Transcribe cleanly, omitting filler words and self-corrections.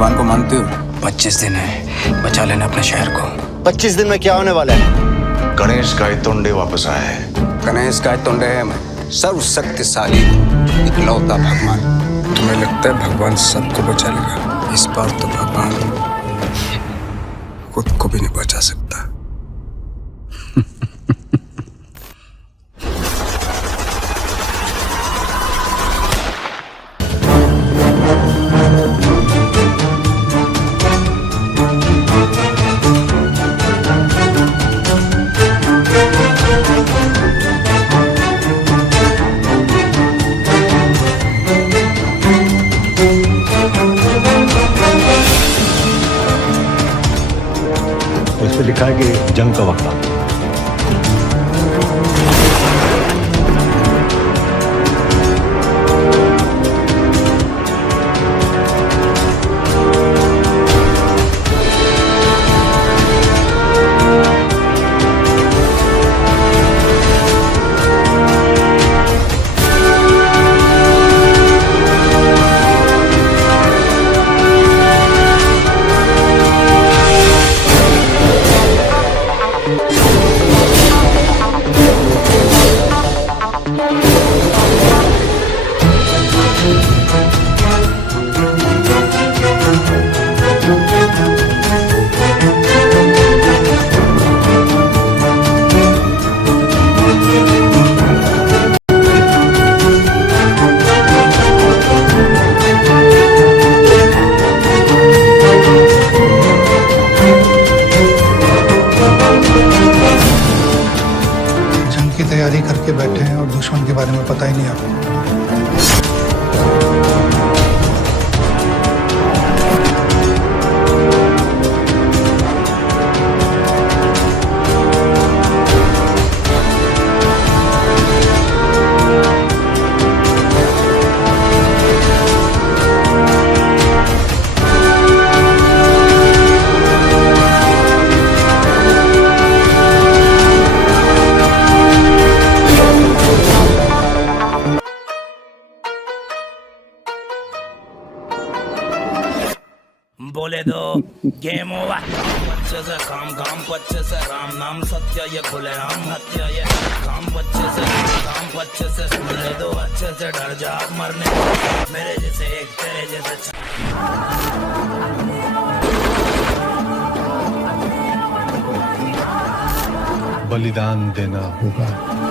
भगवान को मानते हो? 25 दिन है, बचा लेना अपने शहर को। 25 दिन में क्या होने वाला है? गणेश गायतोंडे वापस आया है। गणेश गायतोंडे है मैं, सर्वशक्तिशाली इकलौता भगवान। तुम्हें लगता है भगवान सबको बचा लेगा? इस बार तो भगवान खुद को भी नहीं बचा सकता। इस पे लिखा है कि जंग का वक्त आ गया। की तैयारी करके बैठे हैं और दुश्मन के बारे में पता ही नहीं आपको। बोले दो गेम ओवर। बच्चे से काम बच्चे से राम नाम सत्य ये खुले हम हत्या ये काम बच्चे से काम बच्चे से सुन ले दो अच्छे से डर जा मरने मेरे जैसे एक तेरे जैसे। बलिदान देना होगा।